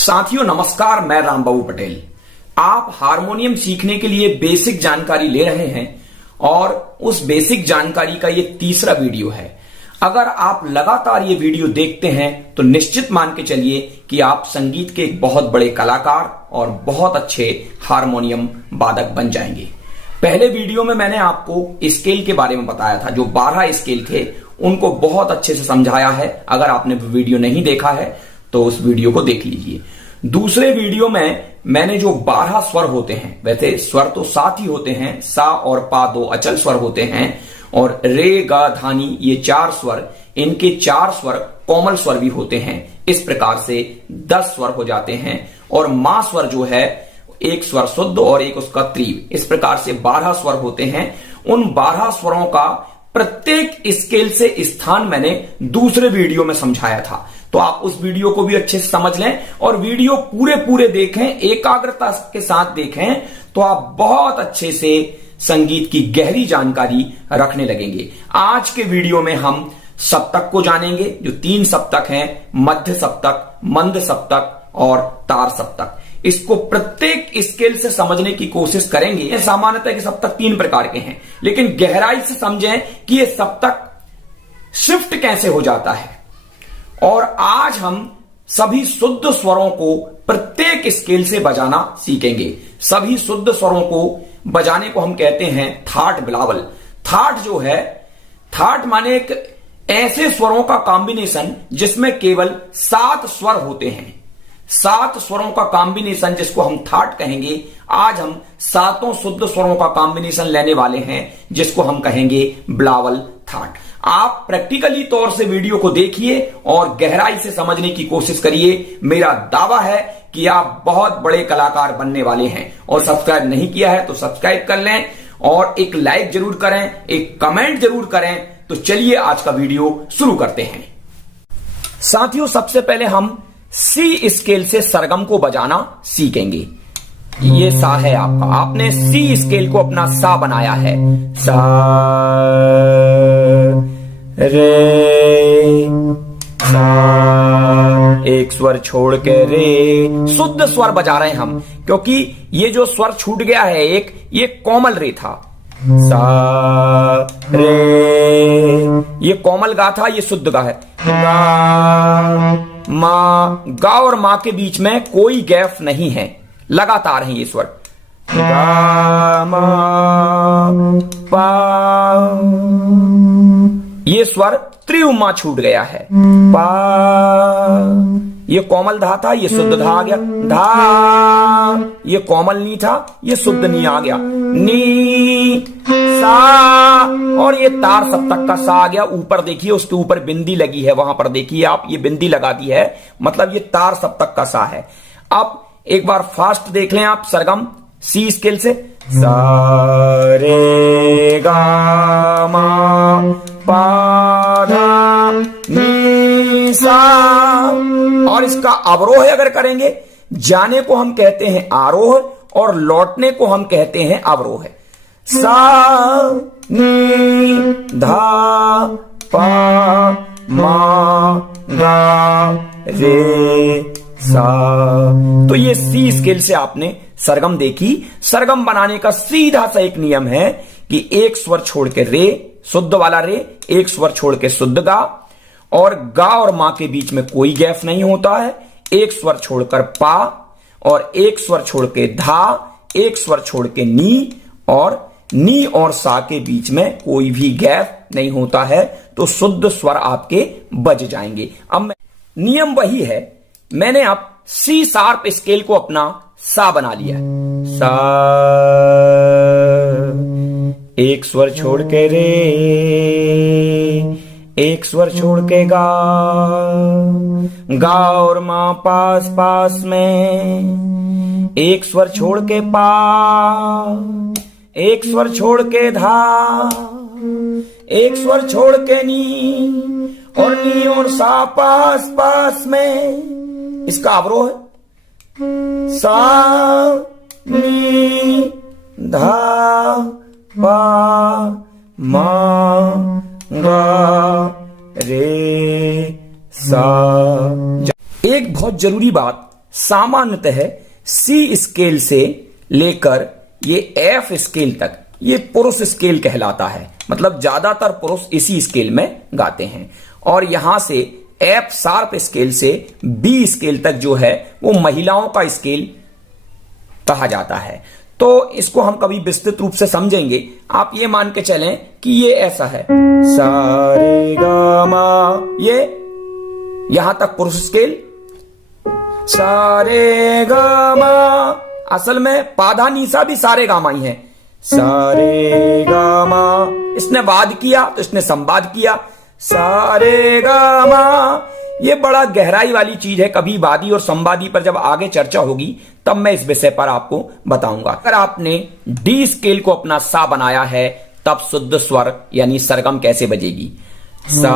साथियों नमस्कार, मैं रामबाबू पटेल। आप हारमोनियम सीखने के लिए बेसिक जानकारी ले रहे हैं और उस बेसिक जानकारी का ये तीसरा वीडियो है। अगर आप लगातार ये वीडियो देखते हैं तो निश्चित मान के चलिए कि आप संगीत के एक बहुत बड़े कलाकार और बहुत अच्छे हारमोनियम वादक बन जाएंगे। पहले वीडियो में मैंने आपको स्केल के बारे में बताया था, जो 12 स्केल थे उनको बहुत अच्छे से समझाया है। अगर आपने वीडियो नहीं देखा है तो उस वीडियो को देख लीजिए। दूसरे वीडियो में मैंने जो 12 स्वर होते हैं, वैसे स्वर तो 7 ही होते हैं, सा और पा 2 अचल स्वर होते हैं और रे गा धानी ये 4 स्वर, इनके 4 स्वर कोमल स्वर भी होते हैं। इस प्रकार से 10 स्वर हो जाते हैं और मा स्वर जो है एक स्वर शुद्ध और एक उसका तीव्र, इस प्रकार से 12 स्वर होते हैं। उन 12 स्वरों का प्रत्येक स्केल से स्थान मैंने दूसरे वीडियो में समझाया था, तो आप उस वीडियो को भी अच्छे से समझ लें और वीडियो पूरे देखें, एकाग्रता के साथ देखें, तो आप बहुत अच्छे से संगीत की गहरी जानकारी रखने लगेंगे। आज के वीडियो में हम सप्तक को जानेंगे, जो 3 सप्तक हैं, मध्य सप्तक, मंद सप्तक और तार सप्तक। इसको प्रत्येक स्केल से समझने की कोशिश करेंगे। सामान्यतः के सप्तक 3 प्रकार के हैं, लेकिन गहराई से समझें कि ये सप्तक शिफ्ट कैसे हो जाता है। और आज हम सभी शुद्ध स्वरों को प्रत्येक स्केल से बजाना सीखेंगे। सभी शुद्ध स्वरों को बजाने को हम कहते हैं थाट बिलावल। थाट जो है, थाट माने एक ऐसे स्वरों का कॉम्बिनेशन जिसमें केवल 7 स्वर होते हैं। 7 स्वरों का कॉम्बिनेशन जिसको हम थाट कहेंगे। आज हम 7 शुद्ध स्वरों का कॉम्बिनेशन लेने वाले हैं जिसको हम कहेंगे बिलावल थाट। आप प्रैक्टिकली तौर से वीडियो को देखिए और गहराई से समझने की कोशिश करिए। मेरा दावा है कि आप बहुत बड़े कलाकार बनने वाले हैं। और सब्सक्राइब नहीं किया है तो सब्सक्राइब कर लें और एक लाइक जरूर करें, एक कमेंट जरूर करें। तो चलिए आज का वीडियो शुरू करते हैं। साथियों, सबसे पहले हम सी स्केल से सरगम को बजाना सीखेंगे। ये सा है आपका, आपने सी स्केल को अपना सा बनाया है। सा रे सा, एक स्वर छोड़ के रे, शुद्ध स्वर बजा रहे हैं हम, क्योंकि ये जो स्वर छूट गया है एक, ये कोमल रे था। सा रे, ये कोमल गा था, ये शुद्ध गा है। गा मा, गा और मा के बीच में कोई गैप नहीं है, लगातार हैं ये स्वर। गा मा पा, ये स्वर त्रिउमा छूट गया है। पा, ये कोमल धा था, ये शुद्ध धा आ गया। धा, ये कोमल नी था, ये शुद्ध नी आ गया। नी सा, और ये तार सप्तक का सा आ गया। ऊपर देखिए, उसके ऊपर बिंदी लगी है, वहां पर देखिए आप, ये बिंदी लगा दी है, मतलब ये तार सप्तक का सा है। अब एक बार फास्ट देख लें आप सरगम सी स्केल से। सा रे गा मा पा धा नी सा, और इसका अवरोह अगर करेंगे, जाने को हम कहते हैं आरोह और लौटने को हम कहते हैं अवरोह। सा नी धा पा मा गा रे सा। तो ये सी स्केल से आपने सरगम देखी। सरगम बनाने का सीधा सा एक नियम है कि एक स्वर छोड़ के रे, शुद्ध वाला रे, एक स्वर छोड़ के शुद्ध गा, और गा और मा के बीच में कोई गैप नहीं होता है। एक स्वर छोड़कर पा, और एक स्वर छोड़ के धा, एक स्वर छोड़ के नी, और नी और सा के बीच में कोई भी गैप नहीं होता है। तो शुद्ध स्वर आपके बज जाएंगे। अब नियम वही है, मैंने अब सी शार्प स्केल को अपना सा बना लिया। सा, एक स्वर छोड़ के रे, एक स्वर छोड़ के गा, गा और मा पास पास में, एक स्वर छोड़ के पा, एक स्वर छोड़ के धा, एक स्वर छोड़ के नी, और नी और सा पास पास में। इसका अवरोह है सा नी धा पा मा गा रे सा। एक बहुत जरूरी बात सामान्यतः सी स्केल से लेकर ये एफ स्केल तक ये पुरुष स्केल कहलाता है। मतलब ज्यादातर पुरुष इसी स्केल में गाते हैं। और यहां से एफ शार्प स्केल से बी स्केल तक जो है वो महिलाओं का स्केल कहा जाता है। तो इसको हम कभी विस्तृत रूप से समझेंगे। आप ये मान के चलें कि ये ऐसा है, सा रे गा मा, ये यहां तक पुरुष स्केल, सा रे गा मा। असल में पाधा नीसा भी सारे गामा ही है, सा रे गा मा। इसने वाद किया तो इसने संवाद किया, सा रे गा मा। ये बड़ा गहराई वाली चीज है, कभी वादी और संवादी पर जब आगे चर्चा होगी तब मैं इस विषय पर आपको बताऊंगा। अगर आपने डी स्केल को अपना सा बनाया है तब शुद्ध स्वर यानी सरगम कैसे बजेगी। सा,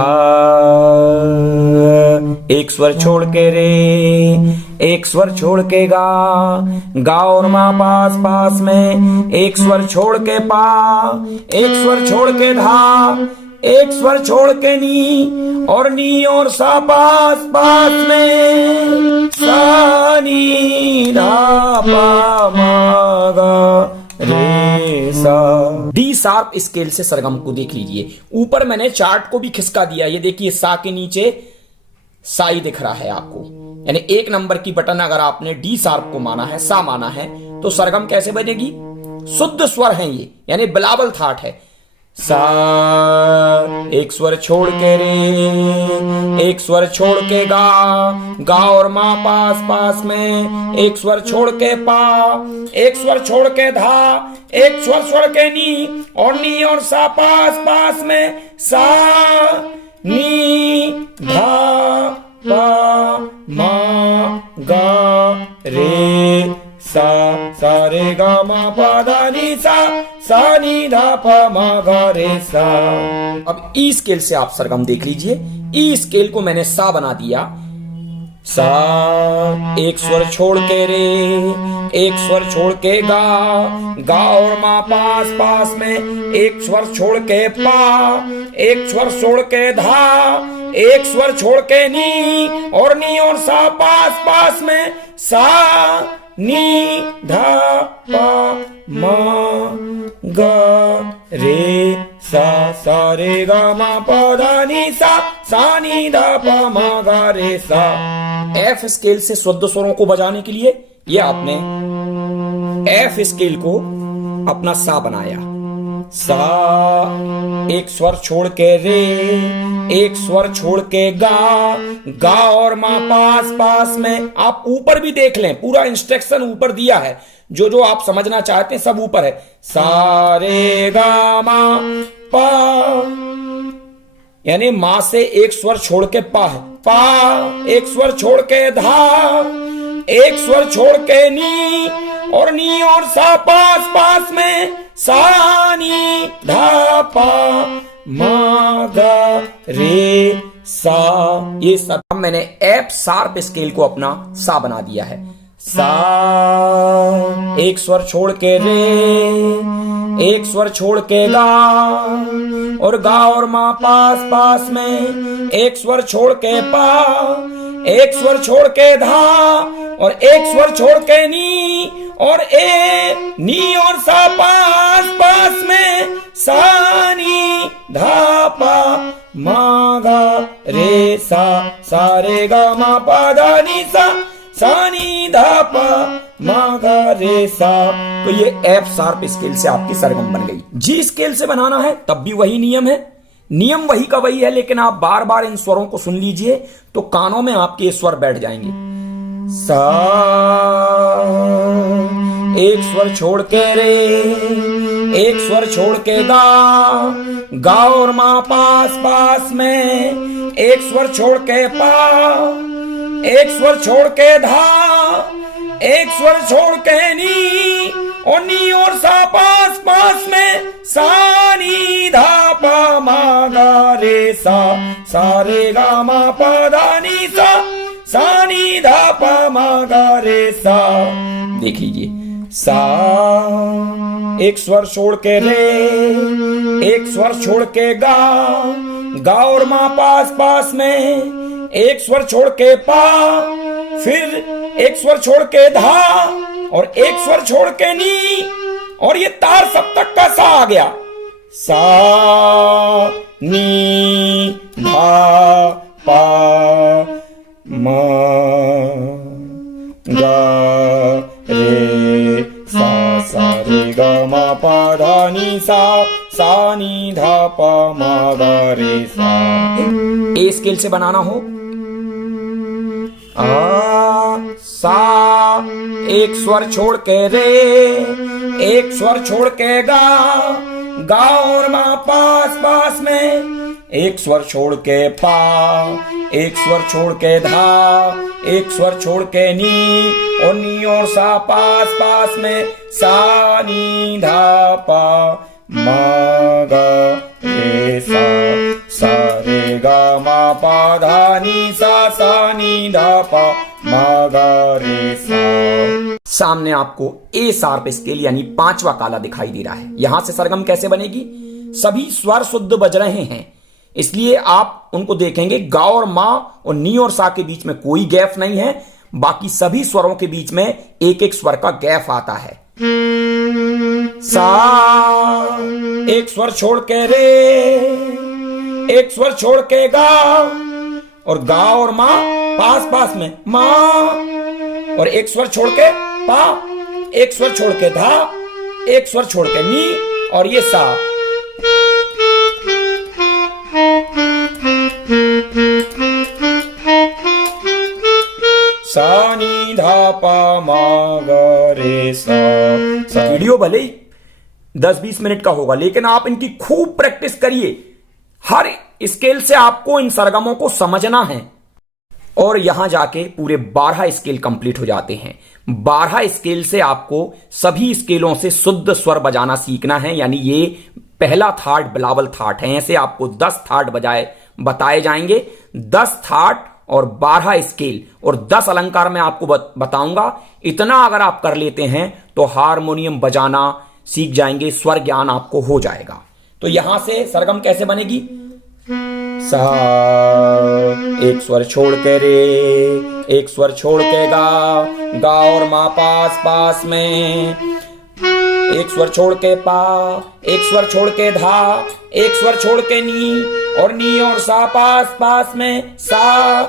एक स्वर छोड़ के रे, एक स्वर छोड़ के गा, गा और मा पास पास में, एक स्वर छोड़ के पा, एक स्वर छोड़ के धा, एक स्वर छोड़ के नी, और नी और सा पास पास में, सा नी धा पा मा गा रे सा। डी शार्प स्केल से सरगम को देख लीजिए। ऊपर मैंने चार्ट को भी खिसका दिया, ये देखिए सा के नीचे साई दिख रहा है आपको। यानी एक नंबर की बटन अगर आपने डी शार्प को माना है, सा माना है, तो सरगम कैसे बजेगी। शुद्ध स्वर है ये, यानी बिलावल थाट है। सा, एक स्वर छोड़ के रे, एक स्वर छोड़ के गा, गा और मा पास पास में, एक स्वर छोड़ के पा, एक स्वर छोड़ के धा, एक स्वर छोड़ के नी, और नी और सा पास पास में, सा नी धा पा मा गा रे सा, सा रे गा मा पा धा नी सा, सा नी धा पा मा गा रे सा। अब ई स्केल से आप सरगम देख लीजिए। ई स्केल को मैंने सा बना दिया। सा, एक स्वर छोड़ के रे, एक स्वर छोड़ के गा, गा और मा पास पास में, एक स्वर छोड़ के पा, एक स्वर छोड़ के धा, एक स्वर छोड़ के नी, और नी और सा पास पास में, सा नी धा पा मा गा रे सा, सा रे गा मा पा धा नी सा, सा नी धा पा मा गा रे सा। एफ स्केल से शुद्ध स्वरों को बजाने के लिए ये आपने एफ स्केल को अपना सा बनाया। सा, एक स्वर छोड़ के रे, एक स्वर छोड़ के गा, गा और मा पास पास में। आप ऊपर भी देख लें, पूरा इंस्ट्रक्शन ऊपर दिया है, जो जो आप समझना चाहते हैं सब ऊपर है। सा रे गा मा पा, यानी मां से एक स्वर छोड़ के पा है, पा, एक स्वर छोड़ के धा, एक स्वर छोड़ के नी, और नी और सा पास पास में, सा नी धा पा मा गा रे सा। ये सब मैंने एफ शार्प स्केल को अपना सा बना दिया है। सा, एक स्वर छोड़ के रे, एक स्वर छोड़ के गा, और गा और मा पास पास में, एक स्वर छोड़ के पा, एक स्वर छोड़ के धा, और एक स्वर छोड़ के नी, और ए नी और सा पास पास में, सा नी धा पा मा गा रे सा, सा रे गा मा पा धा नी सा, सा नी धा पा मा गा रे सा। तो ये एफ शार्प स्केल से आपकी सरगम बन गई। जी स्केल से बनाना है तब भी वही नियम है, नियम वही का वही है, लेकिन आप बार बार इन स्वरों को सुन लीजिए तो कानों में आपके स्वर बैठ जाएंगे। सा, एक स्वर छोड़ के रे, एक स्वर छोड़ के गा, गा और मा पास पास में, एक स्वर छोड़ के पा, एक स्वर छोड़ के धा, एक स्वर छोड़ के नी, और नी और सा पास पास में, सा नी धा पा मा गा रे सा, सा रे गा मा पा धा नी सा, सा नी धा पा मा गा रे सा। देख लीजिए, सा, एक स्वर छोड़ के रे, एक स्वर छोड़ के गा, गा और मा पास पास में, एक स्वर छोड़ के पा, फिर एक स्वर छोड़ के धा और एक स्वर छोड़ के नी, और ये तार सप्तक का सा आ गया। सा नी धा पा मा गा रे सा रे गा मा पा धा नी सा नी धा पा मा गा रे सा। ए स्केल से बनाना हो, सा एक स्वर छोड़ के रे, एक स्वर छोड़ के गा और मा पास पास में, एक स्वर छोड़ के पा, एक स्वर छोड़ के धा, एक स्वर छोड़ के नी, और नी और सा पास पास में, सा नी धा पा मा गा रे सा रे गा मा पा धा नी सा नी धा पा मा गा रे सा। सामने आपको ए शार्प स्केल यानी 5वां काला दिखाई दे रहा है। यहां से सरगम कैसे बनेगी? सभी स्वर शुद्ध बज रहे हैं, इसलिए आप उनको देखेंगे गा और मा और नी और सा के बीच में कोई गैप नहीं है। बाकी सभी स्वरों के बीच में एक एक स्वर का गैप आता है। सा एक स्वर छोड़ के रे, एक स्वर छोड़ के गा, और गा और मा पास पास में, मा, और एक स्वर छोड़ के पा, एक स्वर छोड़ के धा, एक स्वर छोड़ के नी, और ये सा। सा नी धा पा मा गा रे सा। वीडियो भले ही 10-20 मिनट का होगा, लेकिन आप इनकी खूब प्रैक्टिस करिए। हर स्केल से आपको इन सरगमों को समझना है, और यहां जाके पूरे 12 स्केल कंप्लीट हो जाते हैं। 12 स्केल से आपको सभी स्केलों से शुद्ध स्वर बजाना सीखना है, यानी ये पहला थाट बिलावल थाट है। ऐसे आपको 10 थाट बताए जाएंगे, 10 थाट और 12 स्केल और 10 अलंकार मैं आपको बताऊंगा। इतना अगर आप कर लेते हैं तो हारमोनियम बजाना सीख जाएंगे, स्वर ज्ञान आपको हो जाएगा। तो यहां से सरगम कैसे बनेगी? सा एक स्वर छोड़ के रे, एक स्वर छोड़ के गा और मा पास पास में, एक स्वर छोड़ के पा, एक स्वर छोड़ के धा, एक स्वर छोड़ के नी, और नी और सा पास पास में, सा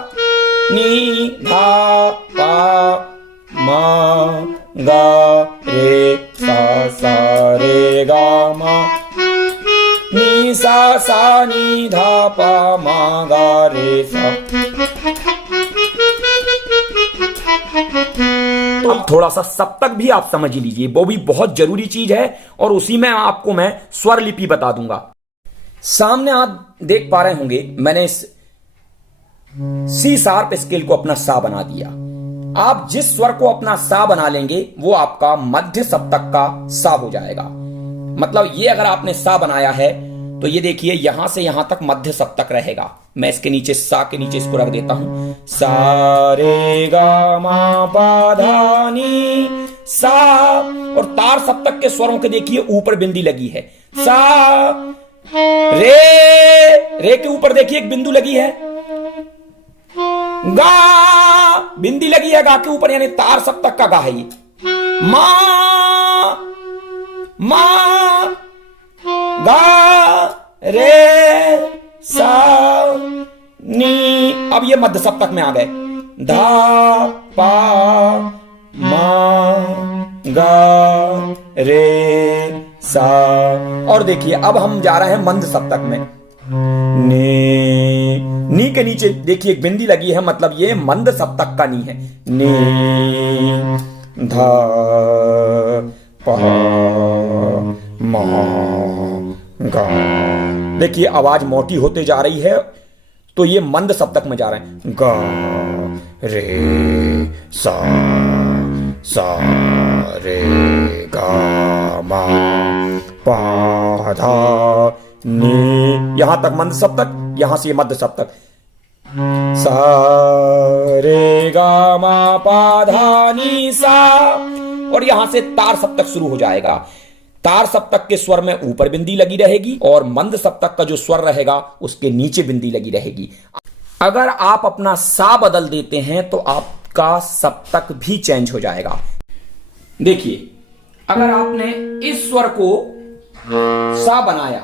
नी धा पा मा गा रे सा रे गा मा, नी सा नी धा पा मा गा रे सा। तो थोड़ा सा सप्तक भी आप समझ लीजिए, वो भी बहुत जरूरी चीज है, और उसी में आपको मैं स्वर लिपि बता दूंगा। सामने आप देख पा रहे होंगे, मैंने इस सी शार्प स्केल को अपना सा बना दिया। आप जिस स्वर को अपना सा बना लेंगे वो आपका मध्य सप्तक का सा हो जाएगा। मतलब ये अगर आपने सा बनाया है तो ये देखिए यहां से यहां तक मध्य सप्तक रहेगा। मैं इसके नीचे सा के नीचे इसको रख देता हूं। सा रे गा मा पा धा नी सा, और तार सप्तक के स्वरों के देखिए ऊपर बिंदी लगी है। सा रे के ऊपर देखिए एक बिंदु लगी है। गा बिंदी लगी है गा के ऊपर, यानी तार सप्तक का गा है ये। मा गा रे सा नी, अब ये मध्य सप्तक में आ गए। धा पा मा गा रे सा, और देखिए अब हम जा रहे हैं मंद सप्तक में। नी के नीचे देखिए एक बिंदी लगी है, मतलब ये मंद सप्तक का नी है। नी धा पा मा गा, देखिए आवाज मोटी होते जा रही है, तो ये मंद सप्तक में जा रहे हैं। गा रे सा रे गा मा पा धा नी, यहां तक मंद सप्तक, यहां से मध्य सप्तक। सा रे गा मा पा धा नी सा, और यहां से तार सप्तक शुरू हो जाएगा। तार सप्तक के स्वर में ऊपर बिंदी लगी रहेगी, और मंद सप्तक का जो स्वर रहेगा उसके नीचे बिंदी लगी रहेगी। अगर आप अपना सा बदल देते हैं तो आप का सप्तक भी चेंज हो जाएगा। देखिए, अगर आपने इस स्वर को सा बनाया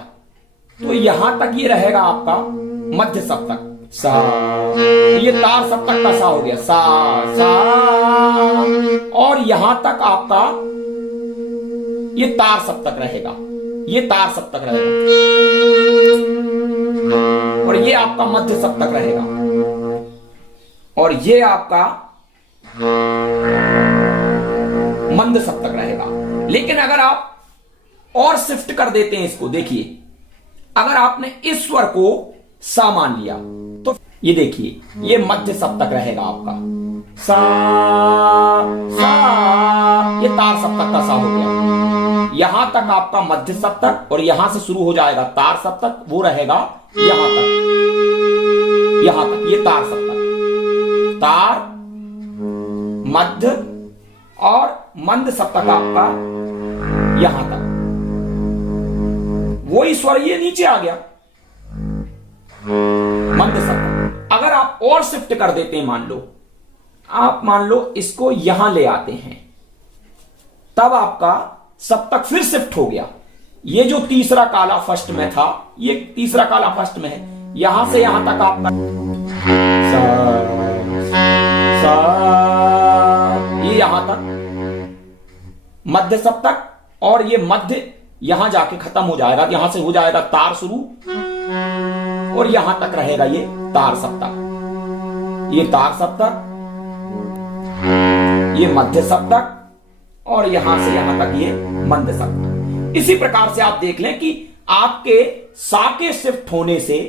तो यहां तक ये रहेगा आपका मध्य सप्तक सा, ये तार सप्तक का सा हो गया सा सा, और यहां तक आपका ये तार सप्तक रहेगा, ये तार सप्तक रहेगा, और ये आपका मध्य सप्तक रहेगा, और ये आपका मंद सप्तक रहेगा। लेकिन अगर आप और शिफ्ट कर देते हैं इसको, देखिए, अगर आपने इस स्वर को सा मान लिया तो ये देखिए, ये मध्य सप्तक रहेगा आपका सा सा, ये तार सप्तक का सा हो गया। यहां तक आपका मध्य सप्तक, और यहां से शुरू हो जाएगा तार सप्तक, वो रहेगा यहां तक, यहां तक ये तार सप्तक, तार मध्य और मंद सप्तक आपका यहां तक, वही स्वर ये नीचे आ गया मंद सप्तक। अगर आप और शिफ्ट कर देते हैं, मान लो इसको यहां ले आते हैं, तब आपका सप्तक फिर शिफ्ट हो गया। ये जो तीसरा काला फर्स्ट में था, ये तीसरा काला फर्स्ट में है, यहां से यहां तक आपका सा, सा, ये यहां तक मध्य सप्तक, और ये मध्य यहां जाके खत्म हो जाएगा, यहां से हो जाएगा तार शुरू, और यहां तक रहेगा ये तार सप्तक, ये तार सप्तक, ये मध्य सप्तक, और यहां से यहां तक ये मंद सप्तक। इसी प्रकार से आप देख लें कि आपके सा के शिफ्ट होने से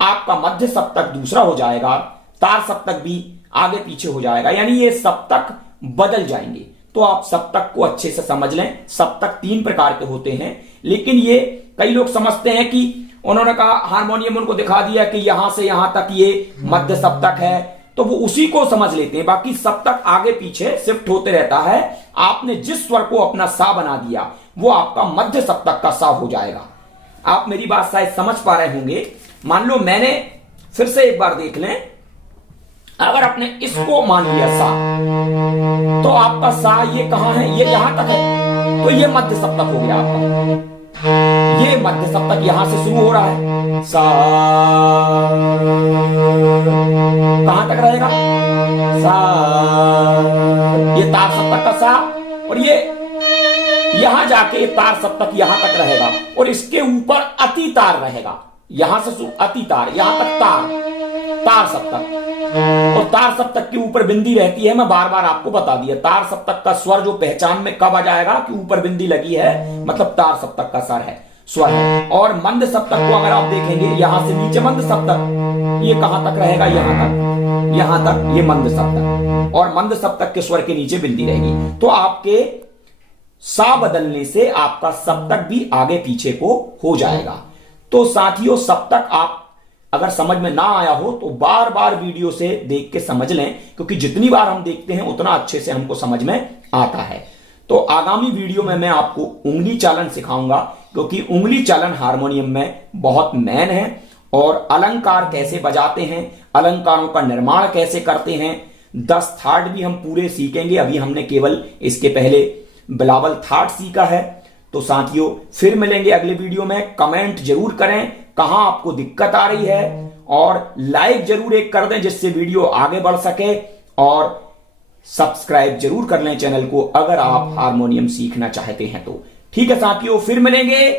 आपका मध्य सप्तक दूसरा हो जाएगा, तार सप्तक भी आगे पीछे हो जाएगा, यानी ये सप्तक बदल जाएंगे। तो आप सप्तक को अच्छे से समझ लें। सप्तक 3 प्रकार के होते हैं, लेकिन ये कई लोग समझते हैं कि उन्होंने कहा हारमोनियम उनको दिखा दिया कि यहां से यहां तक ये मध्य सप्तक है, तो वो उसी को समझ लेते हैं, बाकी सप्तक आगे पीछे शिफ्ट होते रहता है। आपने जिस स्वर को अपना सा बना दिया वो आपका मध्य सप्तक का सा हो जाएगा। आप मेरी बात शायद समझ पा रहे होंगे। मान लो मैंने फिर से एक बार देख लें, अगर आपने इसको मान लिया सा, तो आपका सा ये कहां है, ये यहां तक है, तो ये मध्य सप्तक हो गया आपका। ये मध्य सप्तक यहां से शुरू हो रहा है, सा कहां तक रहेगा, सा, ये तार सप्तक का सा, और ये यहां जाके ये तार सप्तक यहां तक रहेगा, और इसके ऊपर अति तार रहेगा, यहां से अति तार, यहां तक तार सप्तक, और तार सप्तक के ऊपर बिंदी रहती है। मैं बार बार आपको बता दिया, तार सप्तक का स्वर जो पहचान में कब आ जाएगा कि ऊपर बिंदी लगी है, मतलब तार सप्तक का स्वर है, स्वर है। और मंद सप्तक को अगर आप देखेंगे, यहां से नीचे मंद सप्तक, ये कहां तक रहेगा, यहां तक ये मंद सप्तक, और मंद सप्तक के स्वर के नीचे बिंदी रहेगी। तो आपके सा बदलने से आपका सप्तक भी आगे पीछे को हो जाएगा। तो साथियों, सप्तक आप अगर समझ में ना आया हो तो बार बार वीडियो से देख के समझ लें, क्योंकि जितनी बार हम देखते हैं उतना अच्छे से हमको समझ में आता है। तो आगामी वीडियो में मैं आपको उंगली चालन सिखाऊंगा, क्योंकि उंगली चालन हारमोनियम में बहुत मेन है, और अलंकार कैसे बजाते हैं, अलंकारों का निर्माण कैसे करते हैं, 10 थाट भी हम पूरे सीखेंगे। अभी हमने केवल इसके पहले बिलावल थाट सीखा है। तो साथियों, फिर मिलेंगे अगले वीडियो में। कमेंट जरूर करें कहां आपको दिक्कत आ रही है, और लाइक जरूर एक कर दें जिससे वीडियो आगे बढ़ सके, और सब्सक्राइब जरूर कर लें चैनल को अगर आप हारमोनियम सीखना चाहते हैं तो। ठीक है साथियों, फिर मिलेंगे।